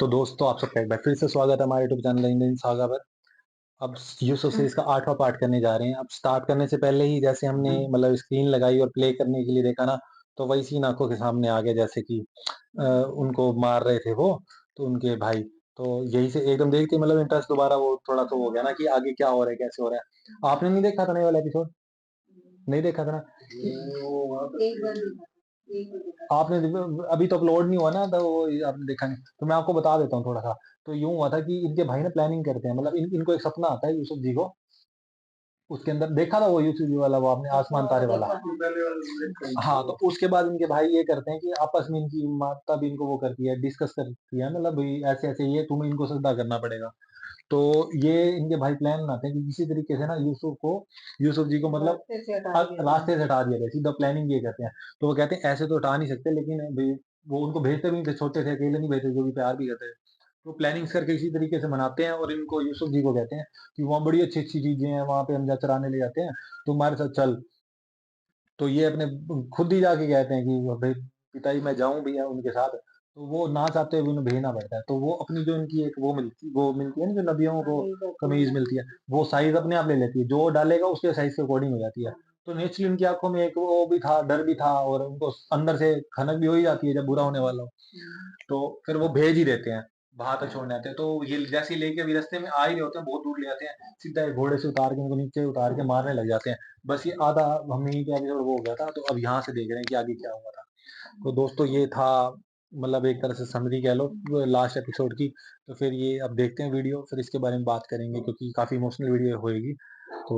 तो दोस्तों आप सबका एक बार फिर से स्वागत है हमारे यूट्यूब चैनल इंडियन सागा पर। अब यूसुफ सीरीज का 8वां पार्ट करने जा रहे हैं। अब स्टार्ट करने से पहले ही जैसे हमने मतलब स्क्रीन लगाई और प्ले करने के लिए देखा ना, तो वही सीन आंखों के सामने आ गया जैसे कि उनको मार रहे थे वो, तो उनके भाई। तो यही से एकदम देखते मतलब इंटरेस्ट दोबारा वो थोड़ा सा हो गया ना कि आगे क्या हो रहा है, कैसे हो रहा है। आपने नहीं देखा था ना ये वाला एपिसोड? नहीं देखा था ना? आपने अभी तो अपलोड नहीं हुआ ना, तो वो आपने देखा नहीं, तो मैं आपको बता देता हूँ थोड़ा सा। तो यूं हुआ था कि इनके भाई ना प्लानिंग करते हैं, मतलब इनको एक सपना आता है यूसुफ जी को। उसके अंदर देखा था वो यूसुफ जी वाला, वो आपने आसमान तारे वाला। हाँ, तो उसके बाद इनके भाई ये करते हैं कि आपस में इनकी माता भी इनको वो करती है, डिस्कस करती है, मतलब भाई ऐसे ऐसे ये तुम्हें इनको सजदा करना पड़ेगा। तो ये इनके भाई प्लान बनाते हैं कि किसी तरीके से ना यूसुफ जी को मतलब रास्ते से हटा दिया जाए। सीधा प्लानिंग ये करते हैं। तो वो कहते हैं ऐसे तो हटा नहीं सकते, लेकिन भाई वो उनको भेजते भी नहीं थे, छोटे थे, अकेले नहीं भेजते, जो भी प्यार भी करते थे। तो प्लानिंग्स करके इसी तरीके से मनाते हैं और इनको यूसुफ जी को कहते हैं कि वहाँ बड़ी अच्छी अच्छी चीजें हैं, वहां पे हम जा चराने ले जाते हैं, तुम हमारे साथ चल। तो ये अपने खुद ही जाके कहते हैं कि भाई पिताजी मैं जाऊं भी उनके साथ। तो वो ना चाहते हुए उन्हें भेजना पड़ता है। तो वो अपनी जो इनकी एक वो मिलती है ना, जो नबियों को कमीज मिलती है, वो साइज अपने आप ले लेती है, जो डालेगा उसके साइज के अकॉर्डिंग हो जाती है। तो नेचुरली उनकी आंखों में एक वो भी था, डर भी था, और उनको अंदर से खनक भी हो ही जाती है जब बुरा होने वाला हो। तो फिर वो भेज ही देते हैं, वहां तक छोड़ने आते हैं। तो ये जैसे ही लेके अभी रास्ते में आ ही रहे होते हैं, बहुत दूर ले आते हैं, सीधा एक घोड़े से उतार के उनको नीचे उतार के मारने लग जाते हैं। बस ये आधा हम यहीं पे एपिसोड वो हो गया था, तो अब यहाँ से देख रहे हैं कि आगे क्या हुआ था। तो दोस्तों ये था मतलब एक तरह से समरी कह लो लास्ट एपिसोड की। तो फिर ये अब देखते हैं वीडियो, फिर इसके बारे में बात करेंगे क्योंकि काफी इमोशनल वीडियो होएगी। तो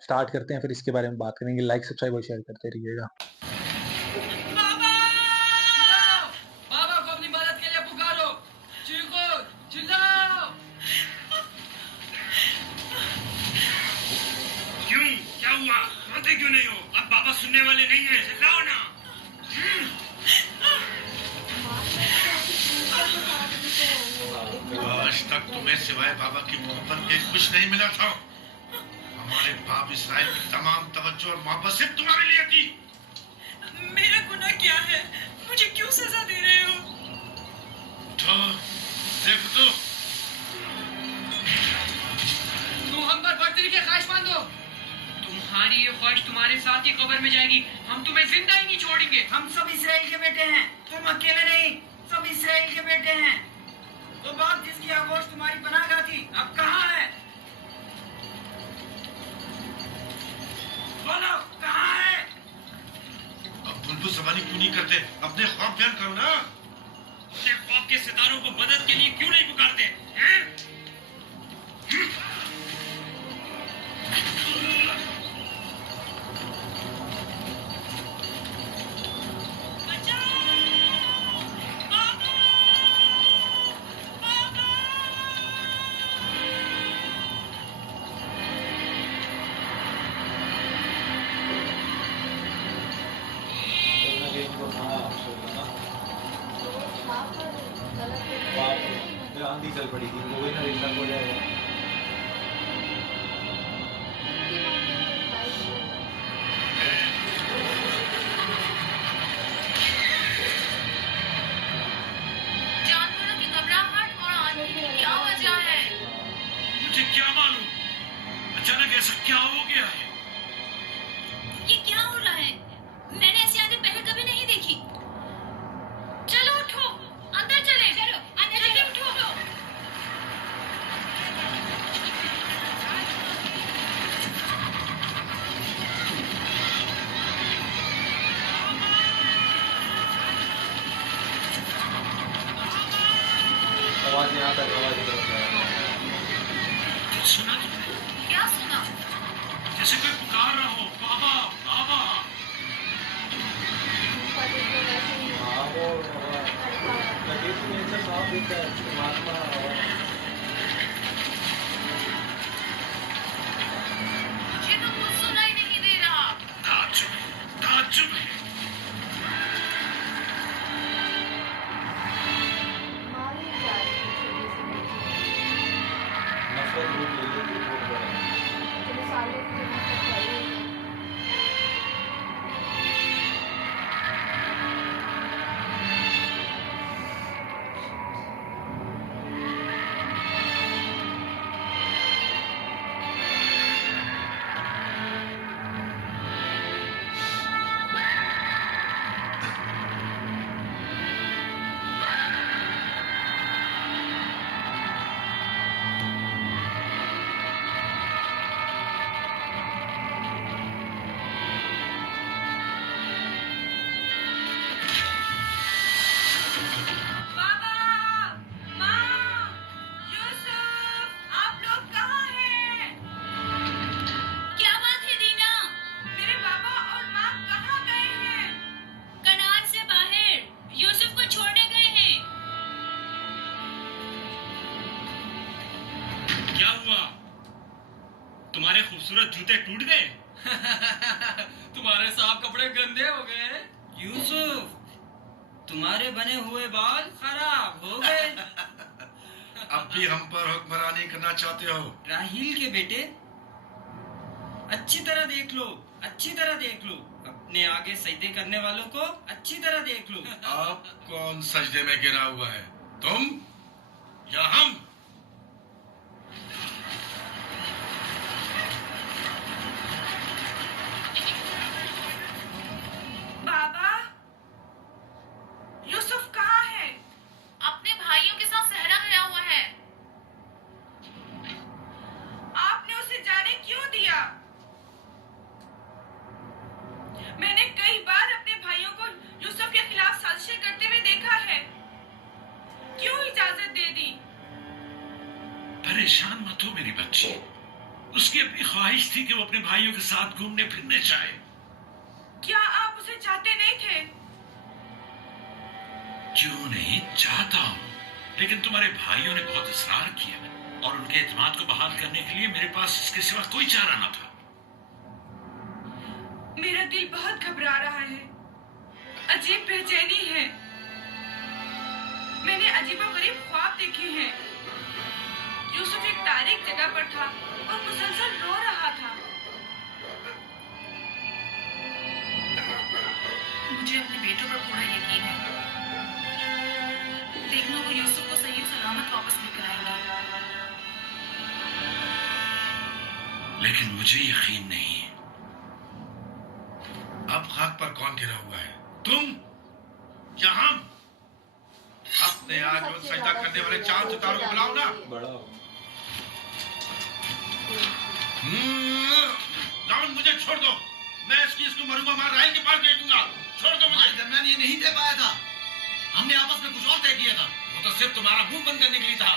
स्टार्ट करते हैं, फिर इसके बारे में बात करेंगे। लाइक सब्सक्राइब और शेयर करते रहिएगा। बाबा! बाबा को अपनी मदद के लिए पुकारो। चीखो, चिल्लाओ। क्यों? क्या हुआ? रोते क्यों नहीं हो? अब बाबा सुनने वाले नहीं है, चिल्लाओ ना। आज तक तुम्हें सिवाय बाबा की मोहब्बत के कुछ नहीं मिला था। हमारे बाप इसराइल की तमाम तवज्जो और मोहब्बत सिर्फ तुम्हारे लिए थी। मेरा गुनाह क्या है? मुझे क्यों सजा दे रहे हो? तो देखो तो, तुम हम पर बर्तरी के ख्वाहिश बांधो। तुम्हारी ये ख्वाहिश तुम्हारे साथ ही कब्र में जाएगी। हम तुम्हें जिंदा ही नहीं छोड़ेंगे। हम सब इसराइल के बेटे हैं, तुम अकेले नहीं, सब इसराइल के बेटे हैं। वो बात जिसकी आगोश तुम्हारी पनाहगाह थी, अब कहाँ है? बोलो, कहाँ है? अब बुलबुल जबानी क्यों नहीं करते? अपने ख्वाब बयान करो ना। अपने ख्वाब के सितारों को मदद के लिए क्यों नहीं पुकारते हैं? आंधी चल पड़ी थी, वो ना रिश्ता हो जाएगा। जानवरों की घबराहट और आंधी की क्या वजह है? मुझे क्या मालूम, अचानक ऐसा क्या हो गया है? ये क्या हो रहा है? मैंने ऐसी आंधी पहले कभी नहीं देखी। चलो उठो, अंदर चलें। चलो अंदर जल्दी उठो। आवाज यहाँ तक, आवाज इधर तक। सुना तुमने? क्या सुना? जैसे कोई पुकार रहा हो, बाबा बाबा। हाँ, वो लगे तो नेचर साफ दिखता है, परमात्मा मुझे तो कुछ सुनाई नहीं दे रहा। ताज्जुब ताज्जुब है। नफरत रूप ले लेती है बहुत बड़ा। क्या हुआ? तुम्हारे खूबसूरत जूते टूट गए? तुम्हारे साफ कपड़े गंदे हो गए। यूसुफ, तुम्हारे बने हुए बाल खराब हो गए। अब भी हम पर हुक्मरानी करना चाहते हो? राहील के बेटे, अच्छी तरह देख लो, अच्छी तरह देख लो। अपने आगे सजदे करने वालों को अच्छी तरह देख लो। अब कौन सजदे में गिरा हुआ है, तुम या हम? बाबा, यूसुफ कहाँ है? अपने भाइयों के साथ सहरा गया हुआ है। आपने उसे जाने क्यों दिया? मैंने कई बार अपने भाइयों को यूसुफ के खिलाफ साजिशें करते हुए देखा है। क्यों इजाजत दे दी? परेशान मत हो मेरी बच्ची। उसकी अपनी ख्वाहिश थी कि वो अपने भाइयों के साथ घूमने फिरने जाए। क्या आप उसे चाहते नहीं थे? क्यों नहीं चाहता हूँ, लेकिन तुम्हारे भाइयों ने बहुत इसरार किया और उनके एतमाद को बहाल करने के लिए मेरे पास इसके सिवा कोई चारा न था। मेरा दिल बहुत घबरा रहा है। अजीब बेचैनी है। मैंने अजीबोगरीब ख्वाब देखे हैं। यूसुफ एक तारीख जगह पर था और मुसलसल रो रहा था। मुझे अपने बेटों पर पूरा यकीन है। देखना वो यूसुफ को सही सलामत वापस लेकर आएंगे। लेकिन मुझे यकीन नहीं। अब खाक पर कौन गिरा हुआ है, तुम या हम? अपने आज रोज सजदा करने वाले चांद सितारों को बुलाओ ना। बड़ा लाउन, मुझे छोड़ दो। मैं इसको मरूंगा मार राहिल के पास भेज दूंगा। छोड़ दो मुझे। दरमियान ये नहीं दे पाया था। हमने आपस में कुछ और तय किया था। वो तो सिर्फ तुम्हारा मुंह बंद करने के लिए था।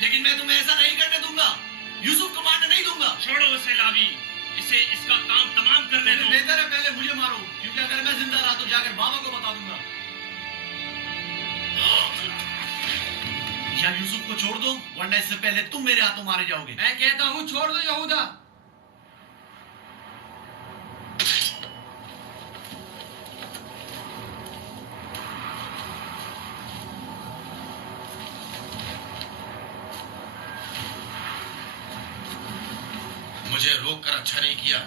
लेकिन मैं तुम्हें ऐसा नहीं करने दूंगा। यूसुफ को मारने नहीं दूंगा। छोड़ो उसे लावी, इसे इसका काम तमाम करने दो। बेहतर है पहले मुझे मारो, क्योंकि अगर मैं जिंदा रहा तो जाकर बाबा को बता दूंगा। या यूसुफ को छोड़ दो, वरना इससे पहले तुम मेरे हाथों मारे जाओगे। मैं कहता हूँ छोड़ दो यहूदा। मुझे रोक कर अच्छा नहीं किया।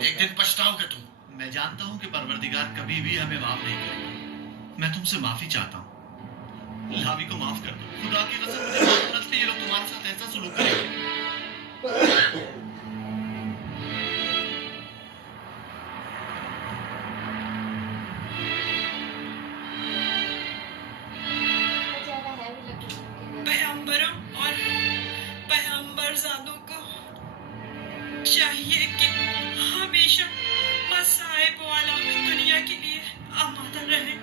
एक दिन पछताओगे तुम। मैं जानता हूं कि परवरदिगार कभी भी हमें माफ नहीं करेगा। मैं तुमसे माफी चाहता हूं। लावी को माफ कर दो। खुदा की कसम, मुझे माफ करने से ये लोग तुम्हारे साथ ऐसा सलूक करेंगे। पैगंबरों और पैगंबरजादों को चाहिए कि हमेशा मसाइब वाला दुनिया के लिए आमादा रहे।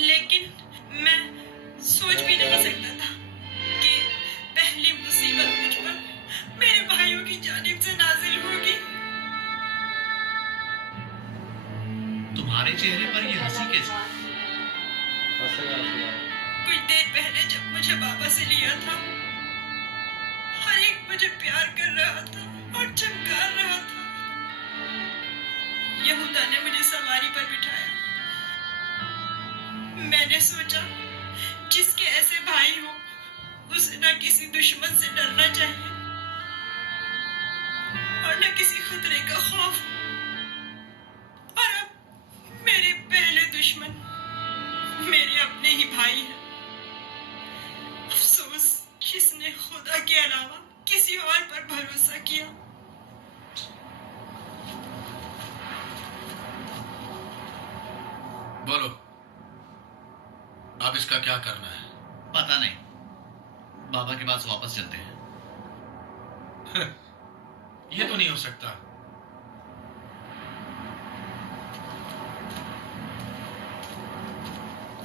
लेकिन मैं सोच भी नहीं सकता था कि पहली मुसीबत मुझ पर मेरे भाइयों की जानिब से नाजिल होगी। तुम्हारे चेहरे पर ये हंसी कैसी? कुछ देर पहले जब मुझे बाबा से लिया था, हर एक मुझे प्यार कर रहा था और चमकार रहा था। यहूदा ने मुझे सवारी पर बिठाया। मैंने सोचा जिसके ऐसे भाई हो उसे न किसी दुश्मन से डरना चाहिए और न किसी खतरे का खौफ। और अब मेरे पहले दुश्मन मेरे अपने ही भाई हैं। अफसोस जिसने खुदा के अलावा किसी और पर भरोसा किया। बोलो, अब इसका क्या करना है? पता नहीं। बाबा के पास वापस चलते हैं। ये तो नहीं हो सकता।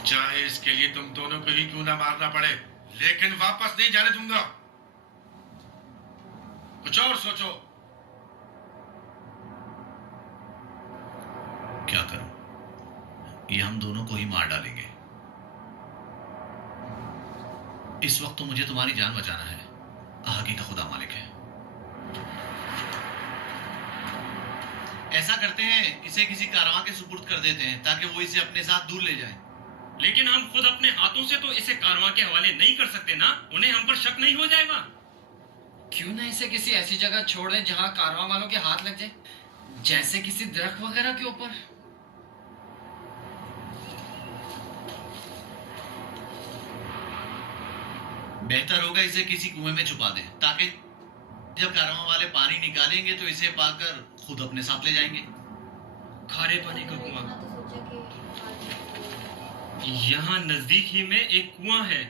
चाहे इसके लिए तुम दोनों को ही क्यों ना मारना पड़े, लेकिन वापस नहीं जाने दूंगा। कुछ और सोचो। क्या करूं? ये हम दोनों को ही मार डालेंगे। इस वक्त तो मुझे तुम्हारी जान बचाना है, आगे का खुदा मालिक है। ऐसा करते हैं, इसे किसी कारवां के सुपुर्द कर देते हैं ताकि वो इसे अपने साथ दूर ले जाए। लेकिन हम खुद अपने हाथों से तो इसे कारवां के हवाले नहीं कर सकते ना, उन्हें हम पर शक नहीं हो जाएगा। क्यों ना इसे किसी ऐसी जगह छोड़ दें जहां कारवां वालों के हाथ लग जाए, जैसे किसी दरख्त वगैरह के ऊपर। बेहतर होगा इसे किसी कुएं में छुपा दें ताकि जब कारवां वाले पानी निकालेंगे तो इसे पाकर खुद अपने साथ ले जाएंगे। खारे पानी का कुआं इतना तो सोचा कि यहाँ नजदीक ही में एक कुआं है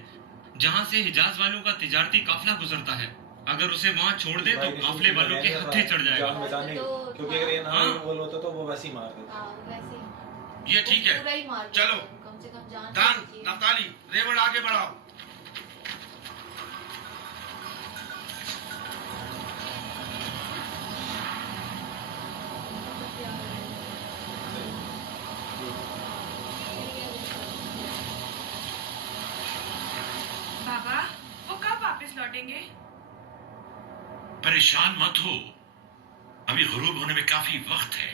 जहाँ से हिजाज वालों का तिजारती काफिला गुजरता है। अगर उसे वहाँ छोड़ दे तो काफिले वालों के हत्थे चढ़ जाएगा। जान बचाने तो- क्योंकि अगर ये ना हाँ। बोल होता तो वो वैसे ही मार देता। हाँ, वैसे ये ठीक है, पूरा ही मार देते चलो। हैं, कम से कम जान दान, तो बचिए। नफ्ताली, रेवड़ आगे बढ़ाओ। बाबा वो कब वापस लौटेंगे? परेशान मत हो, अभी गुरूब होने में काफी वक्त है।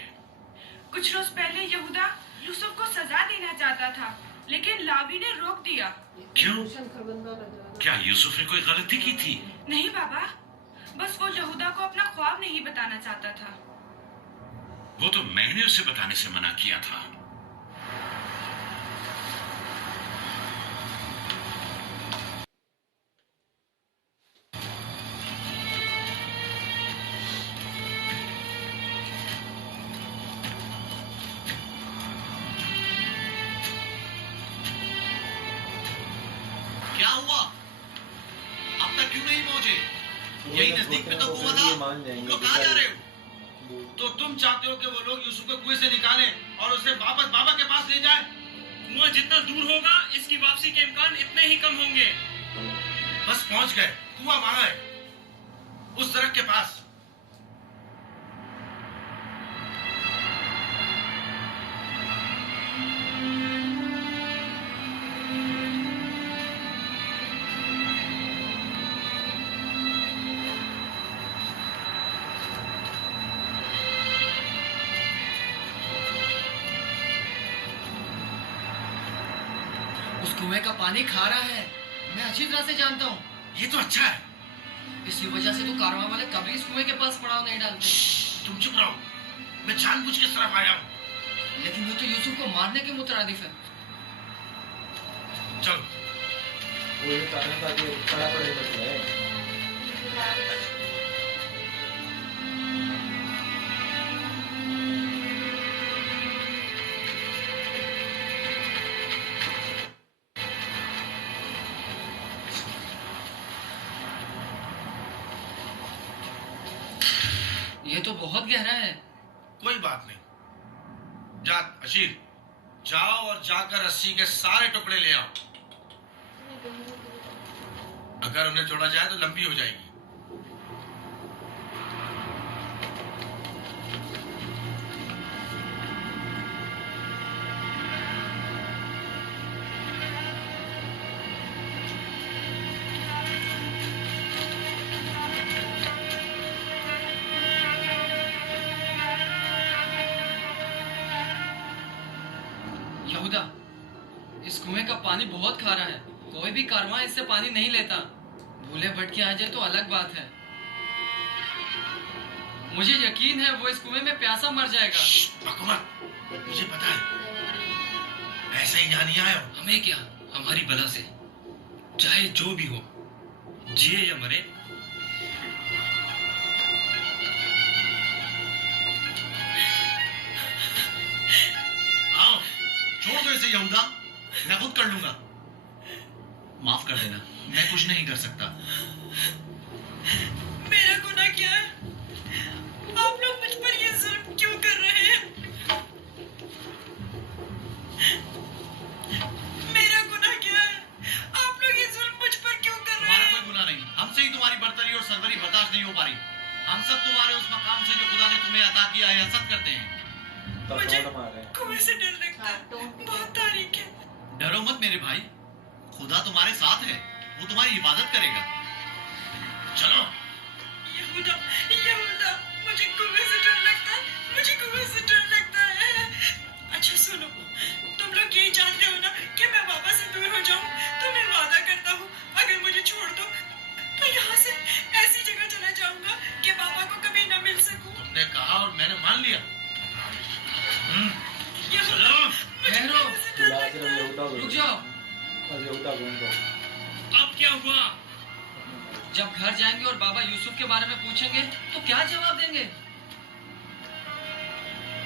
कुछ रोज पहले यहूदा यूसुफ को सजा देना चाहता था, लेकिन लावी ने रोक दिया। क्यों? क्या यूसुफ ने कोई गलती की थी? नहीं बाबा, बस वो यहूदा को अपना ख्वाब नहीं बताना चाहता था। वो तो मैंने उसे बताने से मना किया था। क्या हुआ? अब तक क्यों नहीं पहुंचे? यही नजदीक में तो कुआं था। मान तुम जाएंगे लोग कहाँ जा रहे हो? तो तुम चाहते हो कि वो लोग यूसुफ को कुएं से निकालें और उसे वापस बाबा के पास ले जाएं? कुआं जितना दूर होगा, इसकी वापसी के इम्कान इतने ही कम होंगे। बस पहुंच गए, कुआं वहां है, उस दरख्त के पास। उस कुएं का पानी खारा है, मैं अच्छी तरह से जानता हूँ। ये तो अच्छा है। इसी वजह से तो कारवां वाले कभी इस कुएं के पास पड़ाव नहीं डालते। तुम चुप रहो, मैं जानबूझ के इस तरफ आया हूँ। लेकिन वो तो यूसुफ को मारने के मुतरादिफ है। चलो। वो ये कारण था कि खड़ा पड़े बच गए। ये तो बहुत गहरा है। कोई बात नहीं, जा अशीर, जाओ और जाकर रस्सी के सारे टुकड़े ले आओ। अगर उन्हें छोड़ा जाए तो लंबी हो जाएगी। यहूदा, इस कुएं का पानी बहुत खारा है, कोई भी कारवां इससे पानी नहीं लेता। भूले भटके आ जाए तो अलग बात है। मुझे यकीन है वो इस कुएं में प्यासा मर जाएगा। हुकूमत, मुझे पता है, ऐसे ही यहाँ नहीं आए हो। हमें क्या, हमारी बला से, चाहे जो भी हो, जिए या मरे, आओ, छोड़ दो इसे यहूदा, मैं खुद कर लूंगा। माफ कर देना, मैं कुछ नहीं कर सकता। मेरा गुनाह क्या है? आप लोग मुझ पर ये जुल्म क्यों कर रहे हैं? मेरा गुनाह क्या है? आप लोग ये जुल्म मुझ पर क्यों कर रहे तुम्हारा हैं? कोई गुनाह नहीं, हमसे ही तुम्हारी बर्तरी और सरवरी बर्दाश्त नहीं हो पा रही। हम सब तुम्हारे उस मकाम से जो खुदा ने तुम्हें अता किया है हसद करते हैं। मुझे तो मार रहे हैं। कुएं से डर लगता है। हाँ, don't be बहुत तारीख है। डरो मत मेरे भाई, खुदा तुम्हारे साथ है। वो तुम्हारी हिफाजत करेगा। चलो। यहूदा, यहूदा, मुझे कुएं से डर लगता है, मुझे कुएं से डर लगता है। अच्छा सुनो, तुम लोग यही जानते हो ना कि मैं बाबा से दूर हो जाऊं, तो मैं वादा करता हूँ अगर मुझे छोड़ दो तो यहाँ से ऐसी जगह चला जाऊंगा कि बाबा को कभी न मिल सकूं। तुमने कहा और मैंने मान लिया। यहूदा, मुझे ठहरो। कुएं से डर बुला लगता के है। यहूदा को रुक जाओ। यहूदा को उनको अब क्या हुआ? जब घर जाएंगे और बाबा यूसुफ के बारे में पूछेंगे तो क्या जवाब देंगे?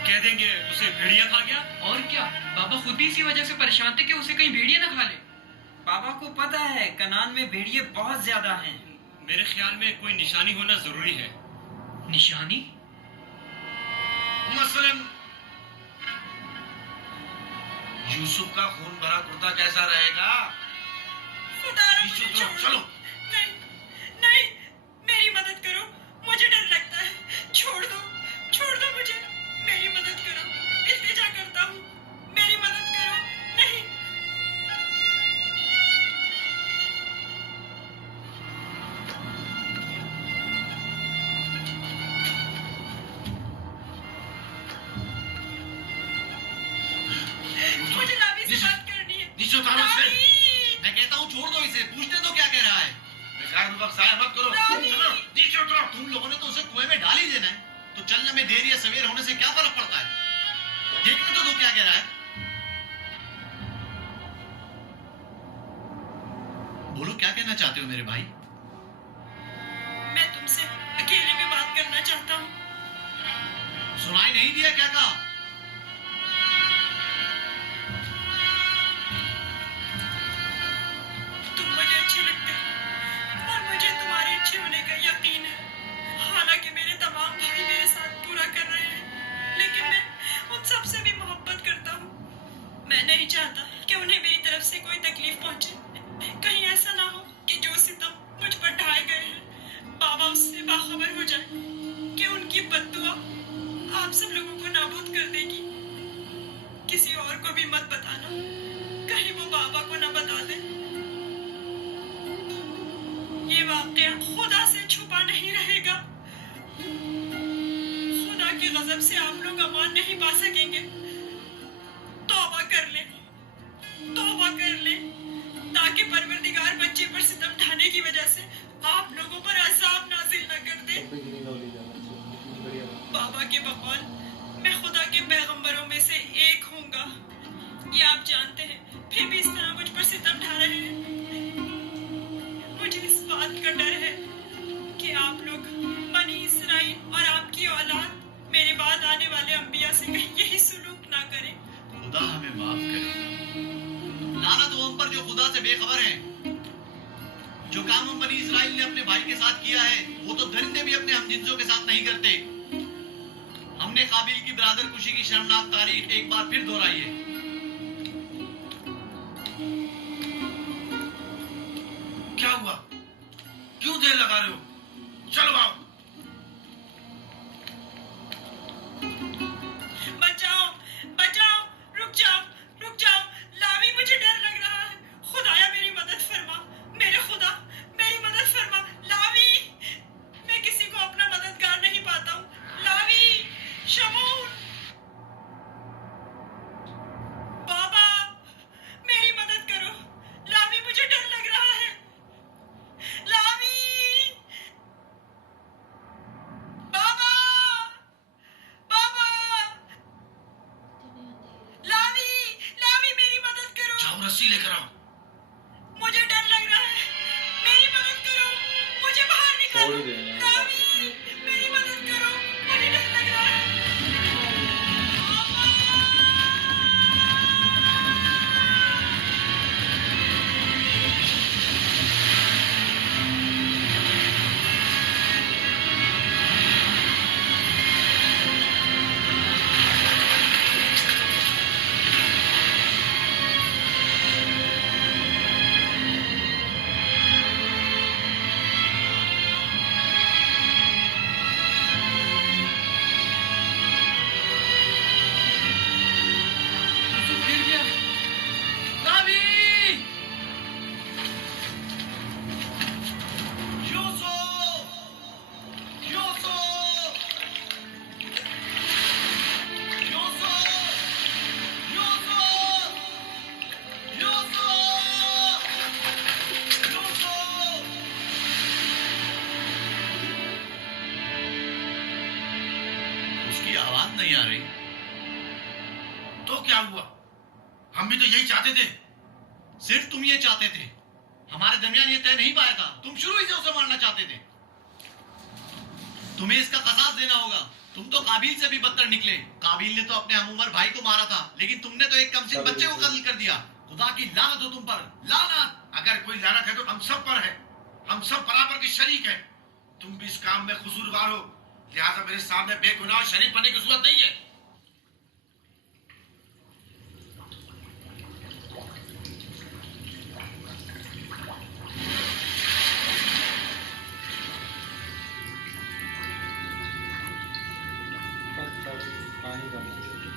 कह देंगे उसे भेड़िया खा गया। और क्या, बाबा खुद भी इसी वजह से परेशान थे कि उसे कहीं भेड़िया ना खा ले। बाबा को पता है कनान में भेड़िए बहुत ज्यादा हैं। मेरे ख्याल में कोई निशानी होना जरूरी है। निशानी? मसलन यूसुफ का खून भरा कुर्ता कैसा रहेगा? खुदारा मुझे यूसुफ, छोड़ चलो। दो। नहीं, नहीं, मेरी मदद करो, मुझे डर लगता है। छोड़ दो मुझे, मेरी मदद करो, इल्तिजा करता हूँ, मेरी मदद करो। नहीं, मुझे लावी से बात करनी है। नीचे उतारो इसे। लावी! मैं कहता हूँ छोड़ दो इसे, पूछने दो क्या कह रहा है। बेकार वक्त जाया मत करो। लावी! चलो नीचे उतरो। तुम लोगों ने तो उसे कुएं में डाल ही देना है, तो चलने में देर या सवेर होने से क्या फर्क पड़ता है? देखने तो दो क्या कह रहा है। बोलो क्या कहना चाहते हो मेरे भाई? मैं तुमसे अकेले में बात करना चाहता हूँ। सुनाई नहीं दिया क्या कहा? तुम मुझे अच्छे लगते हो और मुझे तुम्हारे अच्छे होने का यकीन है। हालांकि मेरे तमाम भाई मेरे साथ पूरा कर रहे हैं, लेकिन मैं उन सब से भी मोहब्बत करता हूँ। मैं नहीं चाहता कि उन्हें मेरी तरफ से कोई तकलीफ पहुंचे। कहीं ऐसा ना हो कि जो सितम मुझ पर ढाए गए हैं बाबा उससे बाखबर हो जाए कि उनकी बद्दुआ आप सब लोगों को नाबूद कर देगी। किसी और को भी मत बताना, कहीं वो बाबा को ना बता दे। ये वाकया खुदा से छुपा नहीं रहेगा। खुदा के गजब से आप लोग अमान नहीं पा सकेंगे। तौबा कर ले, तौबा कर ले, ताकि परवरदिगार बच्चे पर सितम ढाने की वजह से आप लोगों पर अजाब नाजिल न कर दे। बाबा के बकौल मैं खुदा के पैगंबरों में से एक हूँगा, ये आप जानते हैं, फिर भी इस तरह मुझ पर सितम ढा रहे हैं। मुझे इस बात का डर है कि आप लोग बनी इसराइल और आपकी औलाद मेरे बाद आने वाले अंबिया से कहीं यही सुलूक ना करें। खुदा हमें माफ करे। लानत हो हम पर जो खुदा से बेखबर हैं। जो काम हम बनी इस्राइल ने अपने भाई के साथ किया है, वो तो दरिंदे भी अपने हमजिंसों के साथ नहीं करते। हमने काबिल की बरादर कुशी की शर्मनाक तारीख एक बार फिर दोहराई है। क्या हुआ? क्यों देर लगा रहे हो? चलो आओ। बचाओ, बचाओ, रुक जाओ, रुक जाओ। लावी, मुझे डर लग रहा है। खुदाया मेरी मदद फरमा, मेरे खुदा मेरी मदद फरमा। लावी, मैं किसी को अपना मददगार नहीं पाता हूँ। लावी, शमून, बाबा मेरी मदद करो। लावी, मुझे डर लग रहा है। लावी, बाबा, बाबा, लावी, लावी मेरी मदद करो। जाओ रस्सी लेकर आओ। मुझे डर लग रहा है, मेरी मदद करो, मुझे बाहर निकालो। छोड़ ही देना है। लावी, मेरी मदद करो, मुझे डर लग रहा है। तो क्या हुआ? हम भी तो यही चाहते थे। सिर्फ तुम ये चाहते थे, हमारे दरमियान ये तय नहीं पाया था। तुम शुरू ही से उसे मारना चाहते थे। तुम्हें इसका कसास देना होगा। तुम तो काबिल से भी बदतर निकले। काबिल ने तो अपने हमउम्र भाई को मारा था, लेकिन तुमने तो एक कमसिन बच्चे को कत्ल कर दिया। खुदा की लानत हो तुम पर, लानत। अगर कोई लानत है तो हम सब पर है। हम सब बराबर के शरीक हैं। तुम भी इस काम में कसूरवार हो, लिहाजा मेरे सामने बेगुनाह और शरीक बनने की जरूरत नहीं है। पानी कम हो गया।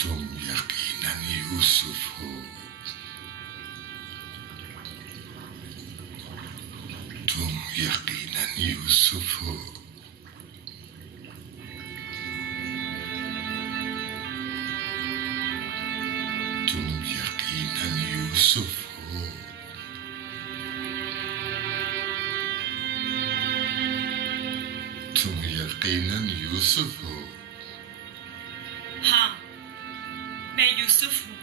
तुम यकीनन यूसुफ हो। तुम यकीनन यूसुफ हो। तुम यकीनन यूसुफ हो। तुम यकीनन यूसुफ हो। हाँ, मैं यूसुफ हूँ।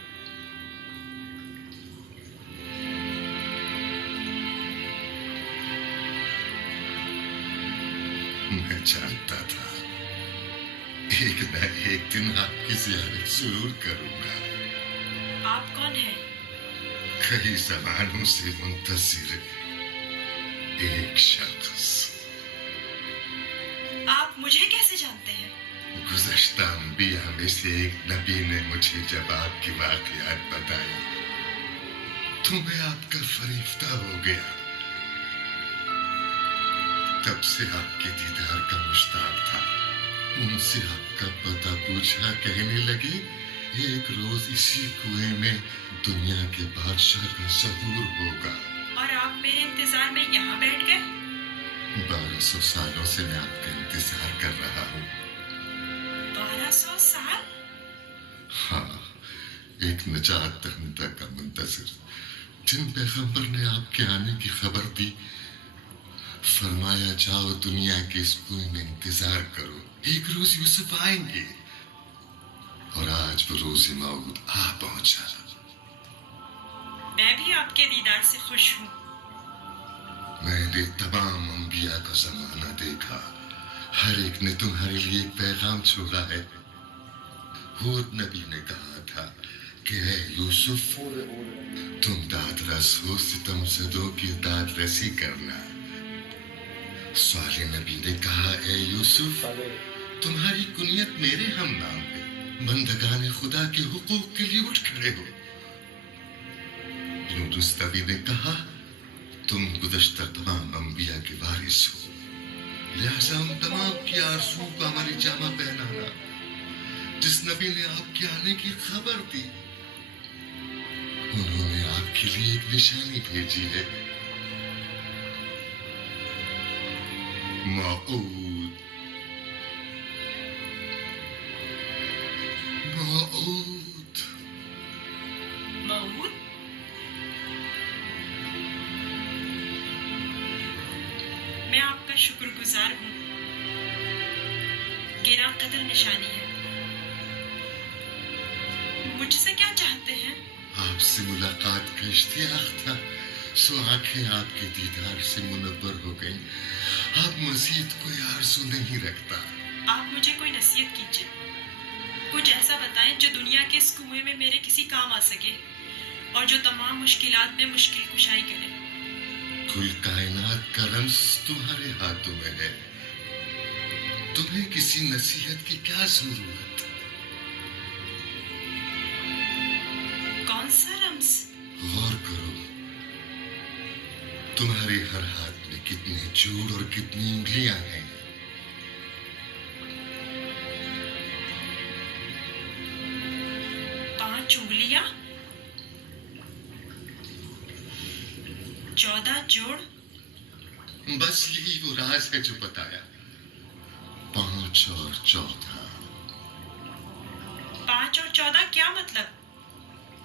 मैं जानता था एक न एक दिन आपकी ज़ियारत जरूर करूंगा। आप कौन हैं? कई ज़मानों से मुंतज़िर एक शख्स। आप मुझे कैसे जानते हैं? गुज़श्ता अंबिया में से एक नबी ने मुझे जब आपकी वाक़ियात बताई तो मैं आपका फरिश्ता हो गया। तब से आपके दीदार का मुश्ताक था। उनसे आपका पता पूछा, कहने लगे एक रोज इसी कुएं में दुनिया के बादशाह का ज़हूर होगा। और आप मेरे इंतजार में यहाँ बैठ गए? 1200 सालों से मैं आपका इंतजार कर रहा हूँ। 1200 साल? हाँ, एक नजात दहिंदा का मुंतज़िर, जिन पैगंबर ने आपके आने की खबर दी, फरमाया जाओ दुनिया के इस कुएं में इंतजार करो, एक रोज यूसुफ आएंगे। और आज वो रोज़े मौऊद आ पहुंचा। मैं भी आपके दीदार से खुश हूँ। मैंने तमाम अंबिया का जमाना देखा, हर एक ने तुम्हारे लिए एक पैगाम छोड़ा है। हूद नबी ने कहा था कि है यूसुफ, तुम दादरस हो, सितम सदों की दादरसी करना। साले नबी ने कहा, ए यूसुफ, तुम्हारी कुनियत मेरे हम नाम है, बंदगाने खुदा के हुकूक के लिए उठ खड़े हो। यूनुस नबी ने कहा, तुम गुज़श्ता तमाम अंबिया के वारिस हो, लिहाजा उन तमाम की आरज़ू को हमारी जामा पहनाना। जिस नबी ने आपके आने की खबर दी, उन्होंने आपके लिए एक निशानी भेजी है, मऊद। मऊद। मऊद? मैं आपका शुक्रगुजार हूँ। गिरा कदर निशानी है। मुझसे क्या चाहते हैं? आपसे मुलाकात का इश्तियाक था, सो आंखें आपके दीदार से मुनव्वर हो गईं। अब मजीद कोई आरज़ू नहीं रखता। आप मुझे कोई नसीहत कीजिए, कुछ ऐसा बताएं जो दुनिया के इस कुएं में मेरे किसी काम आ सके और जो तमाम मुश्किलात में मुश्किल कुशाई करे। कुल कायनात का रम्स तुम्हारे हाथों में है, तुम्हें किसी नसीहत की क्या जरूरत? कौन सा रम्स? गौर करो, तुम्हारे हर हाथ में कितने जोड़ और कितनी उंगलियां हैं। उंगलियां, 14 जोड़। बस यही वो राज है जो बताया, 5 और 14। 5 और 14 क्या मतलब?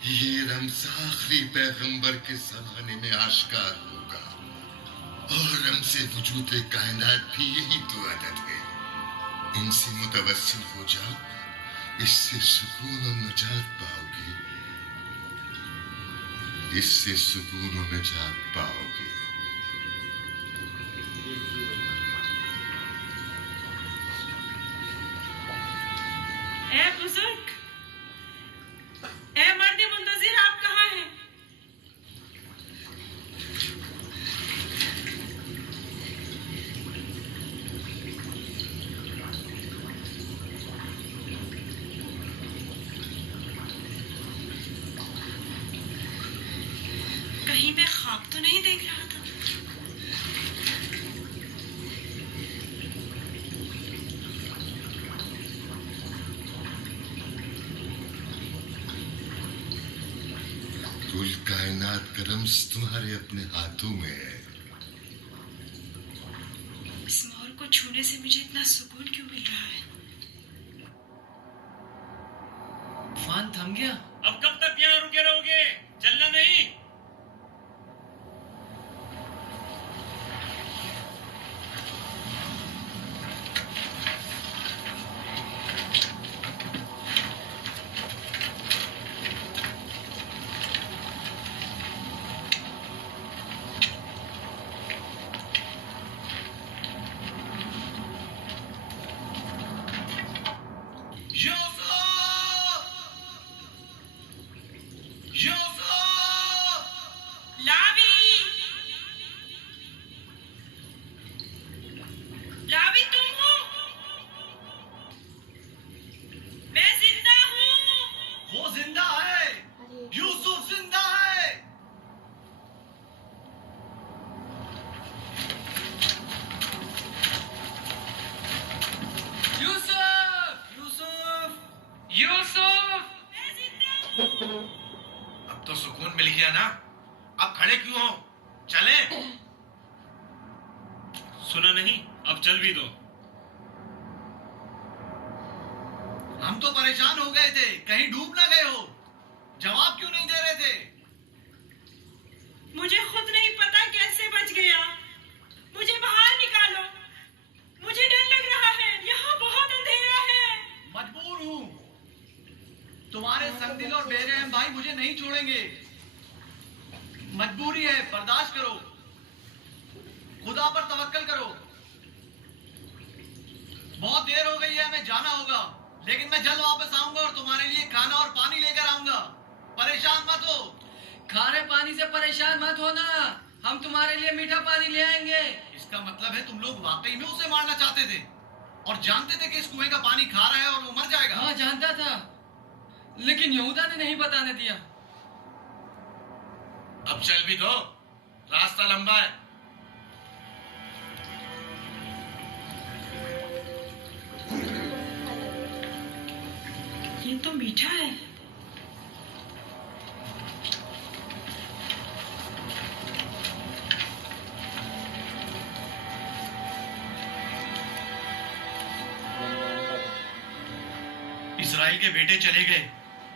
ये रम्ज़ आखिरी पैगंबर के जमाने में आश्कार होगा और रम्ज़ जिनसे वजूद कायनात भी यही तो आदत है। इनसे मुतवस्सिल हो जाओ, इससे सुकून और निजात पाओगे, इससे सुकून और निजात पाओगे। ए बुजुर्ग, ए मर्द मुंतजिर, आप कहाँ हैं? कहीं मैं ख्वाब तो नहीं देख रहा था? कुल कायनात का रम्स तुम्हारे अपने हाथों में है। इस मोर को छूने से मुझे इतना सुकून क्यों मिल रहा है? तूफान थम गया। अब कब तक यहाँ रुके रहोगे? चलना नहीं? लावी! लावी, तुम हो? मैं जिंदा हूँ। वो जिंदा है, यूसुफ जिंदा है। यूसुफ, यूसुफ, यूसुफ। अब तो सुकून मिल गया ना? अब खड़े क्यों हो? चले? सुना नहीं? अब चल भी दो। हम तो परेशान हो गए थे, कहीं डूब ना गए हो। जवाब क्यों नहीं दे रहे थे? मुझे खुद नहीं पता कैसे बच गया। मुझे बाहर निकालो। मुझे डर लग रहा है, यहाँ बहुत अंधेरा है। मजबूर हूँ। तुम्हारे संगदिल और बेरहम भाई मुझे नहीं छोड़ेंगे। मजबूरी है, बर्दाश्त करो। खुदा पर तवक्कल करो। बहुत देर हो गई है, हमें जाना होगा, लेकिन मैं जल्द वापस आऊंगा और तुम्हारे लिए खाना और पानी लेकर आऊंगा। परेशान मत हो। खारे पानी से परेशान मत होना, हम तुम्हारे लिए मीठा पानी ले आएंगे। इसका मतलब है तुम लोग वाकई में उसे मारना चाहते थे और जानते थे कि इस कुएं का पानी खा रहा है और वो मर जाएगा। हाँ, जानता था, लेकिन यहूदा ने नहीं बताने दिया। अब चल भी दो, रास्ता लंबा है। ये तो मीठा है। इस्राइल के बेटे चले गए,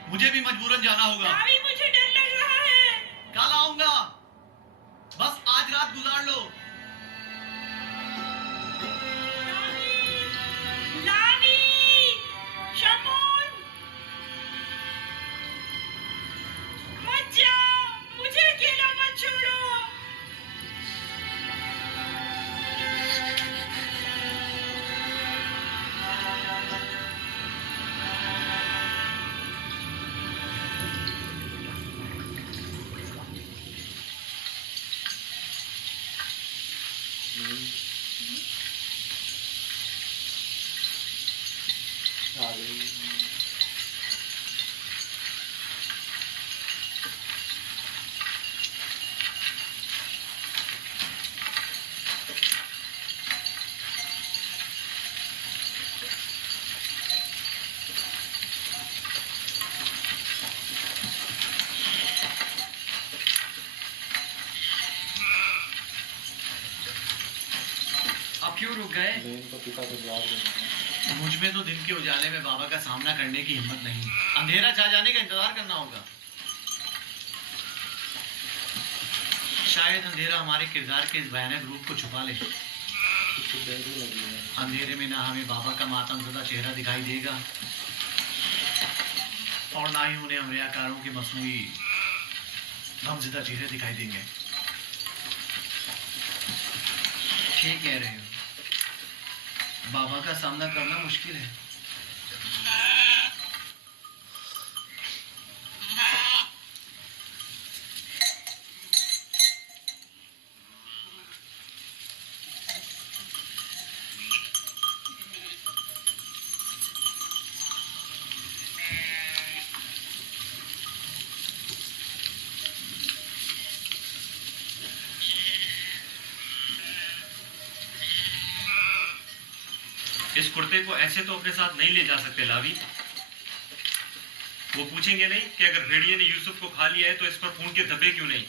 मुझे भी मजबूरन जाना होगा। लावी, मुझे डर लग रहा है। कल आऊंगा, बस आज रात गुजार लो। लावी, शमून, मत जाओ, मुझे अकेला मत छोड़ो। अब क्यों रुक गए? तो पिता को जवाब देना। मुझ में तो दिन के उजाले में बाबा का सामना करने की हिम्मत नहीं। अंधेरा छा जाने का इंतजार करना होगा। शायद अंधेरा हमारे किरदार के इस भयानक रूप को छुपा ले। अंधेरे में ना हमें बाबा का मातमज़दा चेहरा दिखाई देगा और ना ही उन्हें हम रियाकारों के मसनूई गमज़दा चेहरे दिखाई देंगे। ठीक कह रहे हो, बाबा का सामना करना मुश्किल है। इस कुर्ते को ऐसे तो अपने साथ नहीं ले जा सकते लावी। वो पूछेंगे नहीं कि अगर भेड़िए ने यूसुफ को खा लिया है तो इस पर खून के धब्बे क्यों नहीं।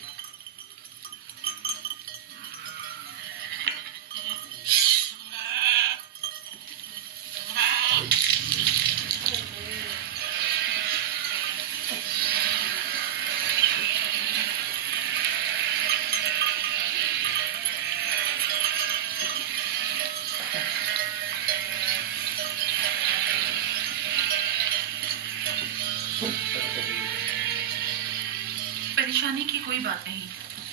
परेशानी की कोई बात नहीं,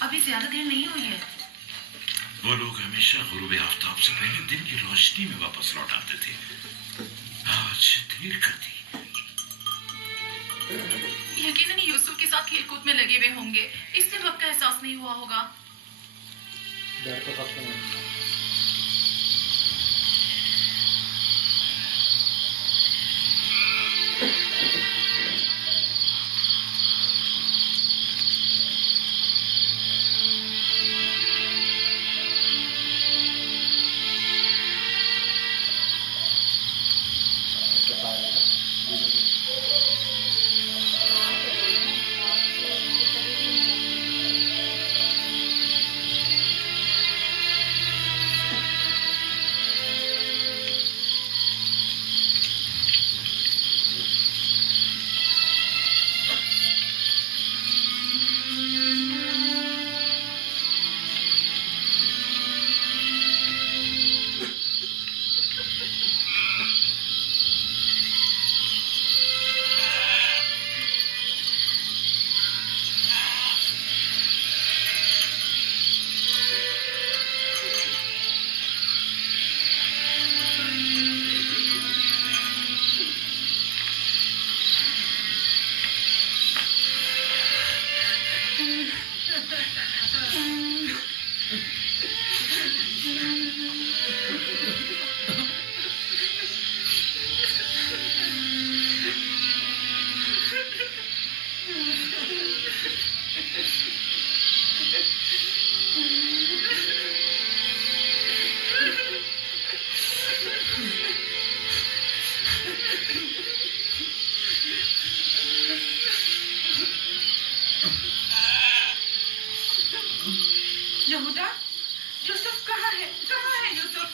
अभी ज्यादा देर नहीं हुई है। वो लोग हमेशा गुरूब आफ्ताब से पहले दिन की रोशनी में वापस लौट आते थे। आज देर कर दी। यकीनन यूसुफ के साथ खेलकूद में लगे हुए होंगे, इसलिए वक्त का एहसास नहीं हुआ होगा। डर तो सबको मालूम है। यहूदा, यूसुफ कहाँ है? कहाँ है यूसुफ?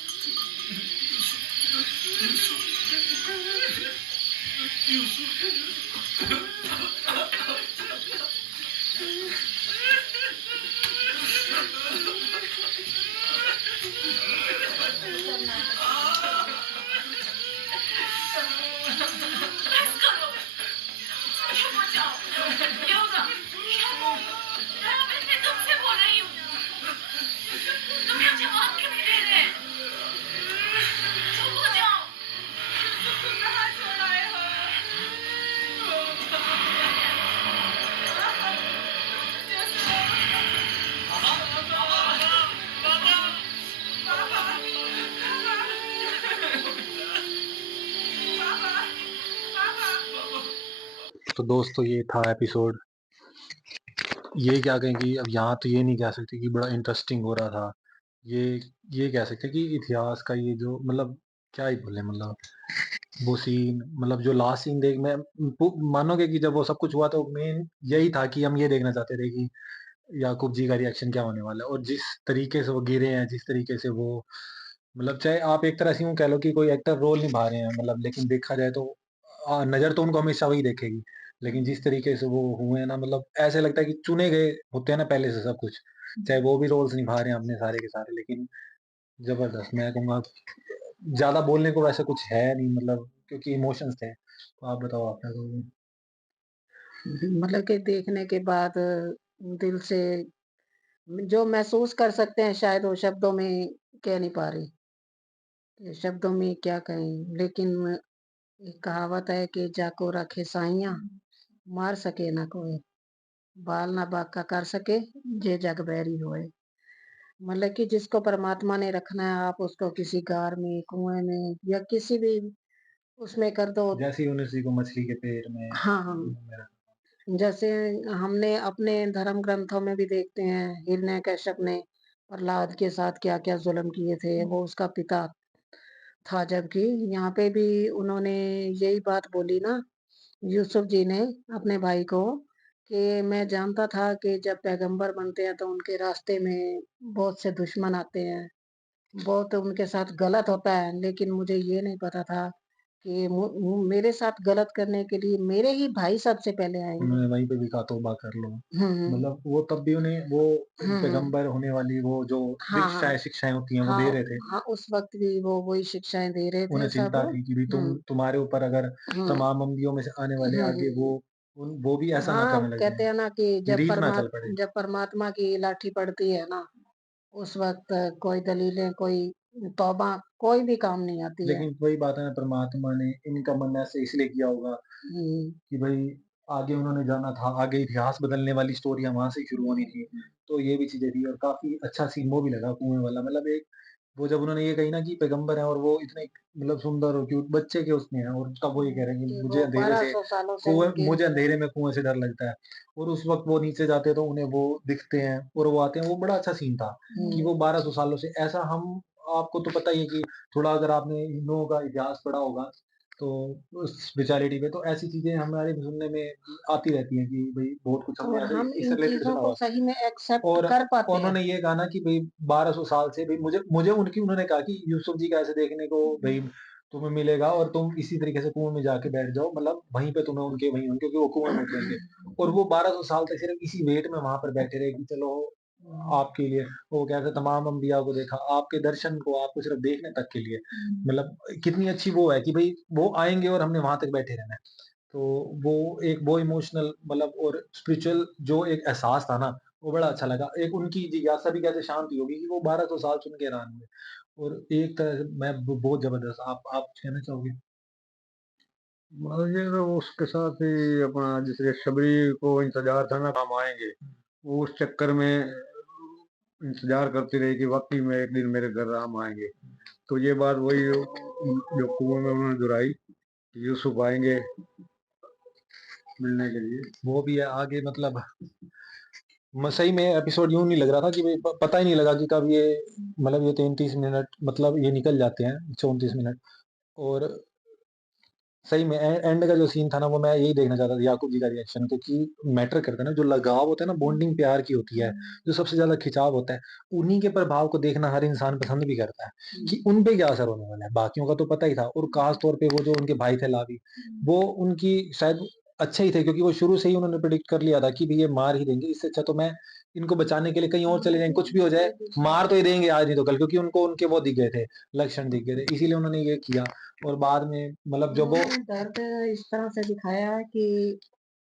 बस करो, चुप हो जाओ। यहूदा, मैं तुमसे बोल रही हूँ, तुम क्या जवाब क्यों नहीं दे रहे? चुप हो जाओ। कहाँ चल आए हो? तो दोस्तों ये था एपिसोड। ये क्या कहें कि अब यहाँ तो ये नहीं कह सकते कि बड़ा इंटरेस्टिंग हो रहा था। ये कह सकते हैं कि इतिहास का ये जो मतलब क्या ही बोले, मतलब वो सीन, मतलब जो लास्ट सीन देख मैं मानोगे कि जब वो सब कुछ हुआ तो मेन यही था कि हम ये देखना चाहते थे कि याकूब जी का रिएक्शन क्या होने वाला है। और जिस तरीके से वो गिरे हैं, जिस तरीके से वो मतलब चाहे आप एक तरह से यूँ कह लो कि कोई एक्टर रोल निभा रहे हैं, मतलब लेकिन देखा जाए तो नज़र तो उनको हमेशा वही देखेगी। लेकिन जिस तरीके से वो हुए हैं ना, मतलब ऐसे लगता है कि चुने गए होते हैं ना पहले से सब कुछ। चाहे वो भी रोल्स निभा रहे हैं अपने सारे के सारे, लेकिन ज़बरदस्त मैं कहूँगा। ज़्यादा बोलने को वैसे कुछ है नहीं, मतलब क्योंकि इमोशंस थे। तो आप बताओ आप क्या कहोगे? मतलब कि देखने के बाद दिल से जो महसूस कर सकते हैं शायद वो शब्दों में कह नहीं पा रही। ये शब्दों में क्या कहें, लेकिन एक कहावत है कि जाको राखे साइयाँ, मार सके ना कोई, बाल ना बांका कर सके, जे जग बैरी होए। मतलब कि जिसको परमात्मा ने रखना है, आप उसको किसी गार में, कुएँ में या किसी भी उसमें कर दो। जैसे यूनुस जी को मछली के पेट में हाँ, हाँ। मेरा जैसे हमने अपने धर्म ग्रंथों में भी देखते हैं, हिरण्यकश्यप ने प्रहलाद के साथ क्या-क्या ज़ुल्म किए थे, वो उसका पिता था, जबकि यहाँ पे भी उन्होंने यही बात बोली ना, यूसुफ जी ने अपने भाई को, कि मैं जानता था कि जब पैगंबर बनते हैं तो उनके रास्ते में बहुत से दुश्मन आते हैं, बहुत उनके साथ गलत होता है, लेकिन मुझे ये नहीं पता था कि मेरे साथ गलत करने के लिए मेरे ही भाई सबसे पहले आएँगे। उन्होंने वहीं पे भी कहा तौबा कर लो। हुँ, हुँ। मतलब वो तब भी उन्हें वो हुँ, हुँ। पैगंबर होने वाली वो जो हाँ, हाँ। शिक्षाएँ होती हैं वो दे हाँ, रहे थे। हाँ, उस वक़्त भी वो वही शिक्षाएँ दे रहे थे उन्हें सब। चिंता थी कि भी हुँ, तुम्हारे ऊपर अगर हुँ, तमाम अम्बियों में से आने वाले हुँ, आगे हुँ। वो भी ऐसा ना हाँ, करने लग कहते जाएँ, हैं ना कि रीत ना चल पड़े। जब परमात्मा की लाठी पड़ती है ना, उस वक़्त कोई दलीलें, कोई तौबा, कोई भी काम नहीं आती है। लेकिन वही बात है ना, परमात्मा ने इनका मन ऐसे इसलिए किया होगा हुँ, कि भई आगे उन्होंने जाना था, आगे इतिहास बदलने वाली स्टोरियाँ वहाँ से ही शुरू होनी थी। तो ये भी चीज़ें थी और काफ़ी अच्छा सीन वो भी लगा कुएँ वाला। मतलब एक वो जब उन्होंने ये कही ना कि पैगंबर हैं और वो इतने मतलब सुंदर और क्यूट बच्चे के उसमें हैं और तब वो ये कह रहे हैं कि कि मुझे वो अंधेरे से 1200 सालों से उनके अंधेरे में कुएँ से डर लगता है। और उस वक़्त वो नीचे जाते हैं तो उन्हें वो दिखते हैं और वो आते हैं, वो बड़ा अच्छा सीन था कि हुँ, वो 1200 सालों से ऐसा हम आपको तो पता ही है कि थोड़ा अगर आपने हिंदुओं का इतिहास पढ़ा होगा, तो उस स्पिरिचुअलिटी में तो ऐसी चीज़ें हमारे भी सुनने में आती रहती हैं कि भई बहुत कुछ हमने और ऐसे हम इससे इन रिलेटेड चीज़ों सुना को हुआ। सही में एक्सेप्ट और कर पाते हैं। उन्होंने ये कहा ना कि भई 1200 साल से भई मुझे मुझे उनकी उन्होंने कहा कि यूसुफ जी का ऐसे देखने को भई तुम्हें मिलेगा और तुम इसी तरीके से कुएँ में जाके बैठ जाओ, मतलब वहीं पे तुम्हें उनके वहीं क्योंकि वो कुएँ में उतरेंगे। और वो 1200 साल तक सिर्फ़ इसी वेट में वहाँ पर बैठे रहे कि चलो आपके लिए वो कहते तमाम अम्बिया को देखा, आपके दर्शन को आपको सिर्फ़ देखने तक के लिए। मतलब कितनी अच्छी वो है कि भई वो आएँगे और हमने वहाँ तक बैठे रहना है। तो वो एक वो इमोशनल मतलब और स्पिरिचुअल जो एक एहसास था ना, वो बड़ा अच्छा लगा। एक उनकी जिज्ञासा भी कैसे शांत हुई होगी कि वो 1200 साल सुन के हैरान हुए। और एक तरह से मैं ब बहुत ज़बरदस्त आप कुछ कहना चाहोगे? मुझे तो उसके साथ ही अपना जैसे शबरी को इंतज़ार था ना हम आएँगे, वो उस चक्कर में इंतज़ार करती रही कि वाक़ई में एक दिन मेरे घर राम आएँगे। तो ये बात वही जो कुएँ में उन्होंने दोहराई, यूसुफ आएँगे मिलने के लिए। वो भी है आगे मतलब सही में एपिसोड यूँ नहीं लग रहा था कि भई पता ही नहीं लगा कि कब ये मतलब ये 33 मिनट मतलब ये निकल जाते हैं 34 मिनट। और सही में एंड का जो सीन था ना वो मैं यही देखना चाहता था याकूब जी का रिएक्शन, क्योंकि मैटर करता है ना जो लगाव होता है ना बॉन्डिंग प्यार की होती है, जो सबसे ज़्यादा खिंचाव होता है, उन्हीं के प्रभाव को देखना हर इंसान पसंद भी करता है कि उन पे क्या असर होने वाला है। बाकियों का तो पता ही था और ख़ास तौर पे वो जो उनके भाई थे लावी, वो उनकी शायद अच्छे ही थे क्योंकि वो शुरू से ही उन्होंने प्रेडिक्ट कर लिया था कि भई ये मार ही देंगे, इससे अच्छा तो मैं इनको बचाने के लिए कहीं और चले जाएँ, कुछ भी हो जाए, मार तो ये देंगे आज नहीं तो कल, क्योंकि उनको उनके वो दिख गए थे, लक्षण दिख गए थे, इसीलिए उन्होंने ये किया। और बाद में मतलब जब वो उन्होंने दर्द इस तरह से दिखाया है कि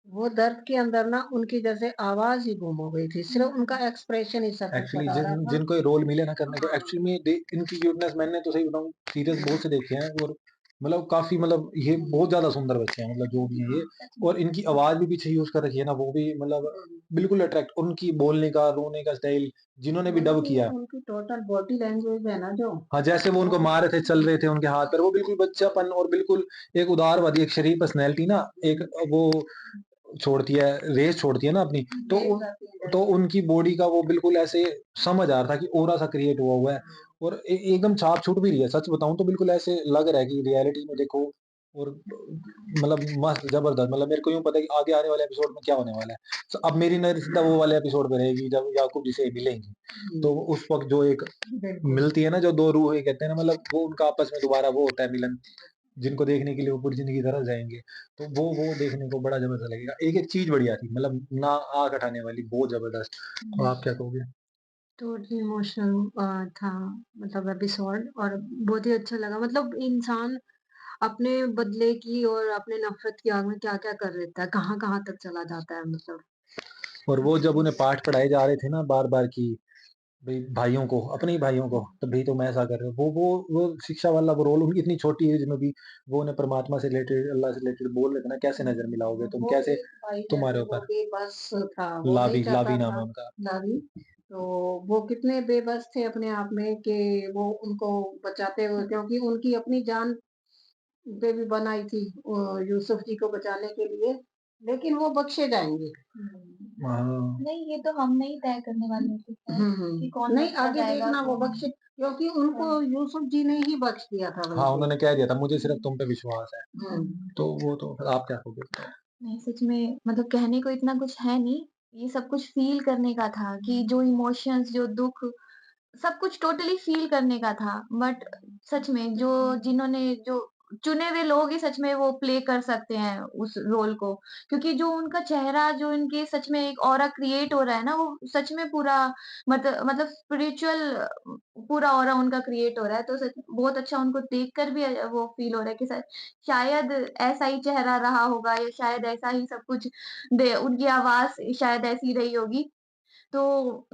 वो दर्द के अंदर ना उनकी जैसे आवाज़ ही गुम हो गई थी, सिर्फ़ उनका एक्सप्रेशन ही सब कुछ एक्चुअली बता रहा था। जिनको ये रोल मिले ना करने को हाँ, एक्चुअली में इनकी क्यूटनेस मैंने तो सही बताऊँ सीरियस बहुत से देखे हैं और मतलब काफ़ी मतलब ये बहुत ज़्यादा सुंदर बच्चे हैं मतलब जो भी हैं ये। और इनकी आवाज़ भी पीछे यूज़ कर रखी है ना वो भी मतलब बिल्कुल अट्रैक्ट उनकी बोलने का, रोने का स्टाइल जिन्होंने भी मतलब डब कि किया। उनकी टोटल बॉडी लैंग्वेज है ना जो, हाँ, जैसे वो उनको वो मार रहे थे, चल रहे थे, उनके हाथ-पैर वो बिल्कुल बच्चापन और बिल्कुल एक उदारवादी, एक शरीफ पर्सनैलिटी ना एक वो छोड़ती है, रेस छोड़ती है ना अपनी, तो ले उन जाती है तो जैसे। उनकी बॉडी का वो बिल्कुल ऐसे समझ आ रहा था कि ऑरा सा क्रिएट हुआ हुआ है और एकदम छाप छूट भी रही है। सच बताऊँ तो बिल्कुल ऐसे लग रहा है कि रियलिटी में देखो और मतलब मस्त ज़बरदस्त मतलब मेरे को यूँ पता है कि आगे आने वाले एपिसोड में क्या होने वाला है। अब मेरी नज़र सीधा वो वाले एपिसोड पे रहेगी जब याकूब जी से मिलेंगे। तो उस वक़्त जो एक बिल्कुल। मिलती है ना जो 2 रूहें कहते हैं ना मतलब वो उनका आपस में दोबारा वो होता है मिलन, जिनको देखने के लिए वो पूरी ज़िंदगी तरस जाएँगे। तो वो देखने को बड़ा ज़बरदस्त लगेगा। एक-एक चीज़ बढ़िया थी मतलब ना आँख हटाने वाली बहुत ज़बरदस्त। तो आप क्या कहोगे? टोटली इमोशनल था मतलब एपिसोड और बहुत ही अच्छा लगा मतलब इंसान अपने बदले की और अपने नफ़रत की आग में क्या-क्या कर लेता है, कहाँ-कहाँ तक चला जाता है मतलब। और वो जब उन्हें पाठ पढ़ाए जा रहे थे ना बार-बार कि भई भाइयों को, अपने ही भाइयों को, तो भई तुम ऐसा कर रहे हो। वो शिक्षा वाला वो रोल उनकी इतनी छोटी एज में भी वो उन्हें परमात्मा से रिलेटेड, अल्लाह से रिलेटेड बोल रहे थे ना, कैसे नज़र मिलाओगे तुम? वो कैसे एक भाई है तुम्हारे तो वो ऊपर बेबस था, वो नहीं लावी चाहता लावी नाम था है उनका। लावी, तो वो कितने बेबस थे अपने आप में कि वो उनको बचाते हुए क्योंकि उनकी अपनी जान पे भी बन आई थी यूसुफ जी को बचाने के लिए, लेकिन वो बख्शे जाएँगे। हाँ। नहीं, ये तो हम नहीं तय करने वाले होते कि कौन नहीं बख्शा आगे जाएगा, देखना वो कौन बख्शे क्योंकि उनको यूसुफ जी ने ही बख्श दिया था हाँ, वैसे। उन्होंने कह दिया था मुझे सिर्फ़ तुम पे विश्वास है। हुँ। तो वो तो आप क्या कहोगे? नहीं, सच में मतलब कहने को इतना कुछ है नहीं, ये सब कुछ फ़ील करने का था कि जो इमोशंस, जो दुःख, सब कुछ टोटली फ़ील करने का था। बट सच में जो जिन्होंने जो चुने हुए लोग ही सच में वो प्ले कर सकते हैं उस रोल को। क्योंकि जो उनका चेहरा जो इनके सच में एक ऑरा क्रिएट हो रहा है ना, वो सच में पूरा मतलब स्पिरिचुअल पूरा ऑरा उनका क्रिएट हो रहा है। तो सच बहुत अच्छा उनको देखकर भी वो फ़ील हो रहा है कि शायद ऐसा ही चेहरा रहा होगा या शायद ऐसा ही सब कुछ दे उनकी आवाज़ शायद ऐसी रही होगी। तो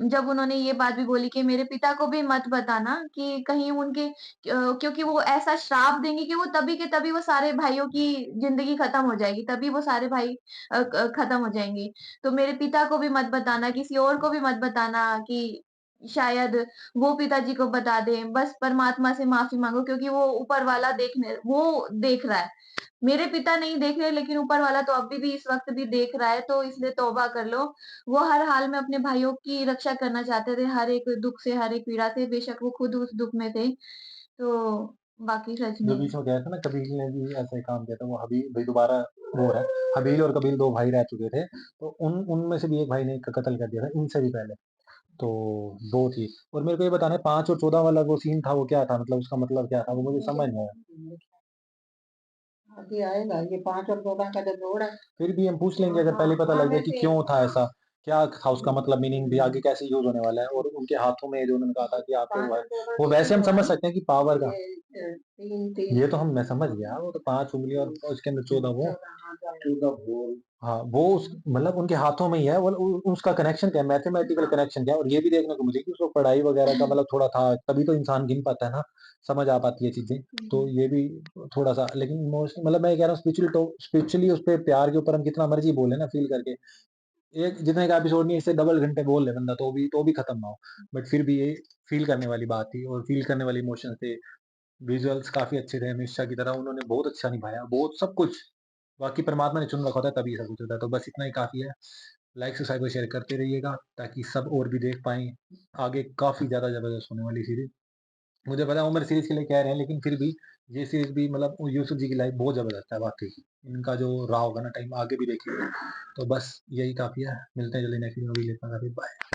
जब उन्होंने ये बात भी बोली कि मेरे पिता को भी मत बताना कि कहीं उनके क्योंकि वो ऐसा श्राप देंगे कि वो तभी के तभी वो सारे भाइयों की ज़िंदगी खत्म हो जाएगी, तभी वो सारे भाई खत्म हो जाएँगे। तो मेरे पिता को भी मत बताना, किसी और को भी मत बताना कि शायद वो पिताजी को बता दें, बस परमात्मा से माफ़ी माँगो क्योंकि वो देख रहा है। मेरे पिता नहीं देख रहे लेकिन ऊपर वाला तो अभी भी इस वक़्त भी देख रहा है, तो इसलिए तौबा कर लो। वो हर हाल में अपने भाइयों की रक्षा करना चाहते थे, हर एक दुःख से, हर एक पीड़ा से, बेशक वो खुद उस दुःख में थे। तो बाकी सच जो में बीच में गया था ना कबील ने भी ऐसा ही काम किया था, वो हबील भाई दोबारा वो है, हबील और कबील 2 भाई रह चुके थे, तो उनमें से भी एक भाई ने एक का कत्ल कर दिया था, इनसे भी पहले। तो 2 थी और मेरे को ये बताना है 5 और 14 वाला वो सीन था वो क्या था? मतलब उसका मतलब क्या था? वो मुझे समझ नहीं आया। आगे आएगा ये 5 और 14 का जो जोड़ है। फिर भी हम पूछ लेंगे हाँ, अगर पहले हाँ, पता हाँ, लग जाए कि वैसे क्यों था हाँ, ऐसा? क्या था उसका मतलब मीनिंग भी आगे कैसे यूज़ होने वाला है और उनके हाथों में जो उन्होंने कहा था कि आपके 5 वो है, और 14 वो तीन वैसे हम जोड़ा समझ ना, सकते हैं कि पावर का ये 3 ये तो हम मैं समझ गया, वो तो 5 उँगली और उसके अंदर 14 वो 14 हाँ, 14 हाँ, वो उस मतलब उनके हाथों में ही है, वो उसका कनेक्शन क्या है, मैथमेटिकल कनेक्शन क्या है और ये भी देखने को मिली कि उसको पढ़ाई वगैरह का मतलब थोड़ा था, तभी तो इंसान गिन पाता है ना, समझ आ पाती है चीज़ें। तो ये भी थोड़ा-सा लेकिन मतलब मैं ये कह रहा हूँ स्पिरिचुअली उस पे प्यार के ऊपर हम कितना मर्ज़ी बोले ना फ़ील करके, एक जितने का एपिसोड नहीं इससे डबल घंटे बोल ले बंदा तो भी खत्म ना हो। बट फिर भी ये फ़ील करने वाली बात थी और फ़ील करने वाले इमोशंस थे। विजुअल्स काफ़ी अच्छे थे, हमेशा की तरह उन्होंने बहुत अच्छा निभाया, बहुत सब कुछ। बाकी परमात्मा ने चुन रखा होता है तभी सब कुछ होता है, तो बस इतना ही काफ़ी है। लाइक सब्सक्राइब और शेयर करते रहिएगा ताकि सब और भी देख पाएँ। आगे काफ़ी ज़्यादा ज़बरदस्त होने वाली सीरीज़। मुझे पता है उमर सीरीज़ के लिए कह रहे हैं लेकिन फिर भी ये सीरीज़ भी मतलब यूसुफ जी की लाइफ़ बहुत ज़बरदस्त है वाक़ई। इनका जो रहा होगा ना टाइम आगे भी देखिएगा। तो बस यही काफ़ी है। मिलते हैं जल्दी नेक्स्ट वीडियो में, अभी के लिए इतना काफ़ी है। बाय।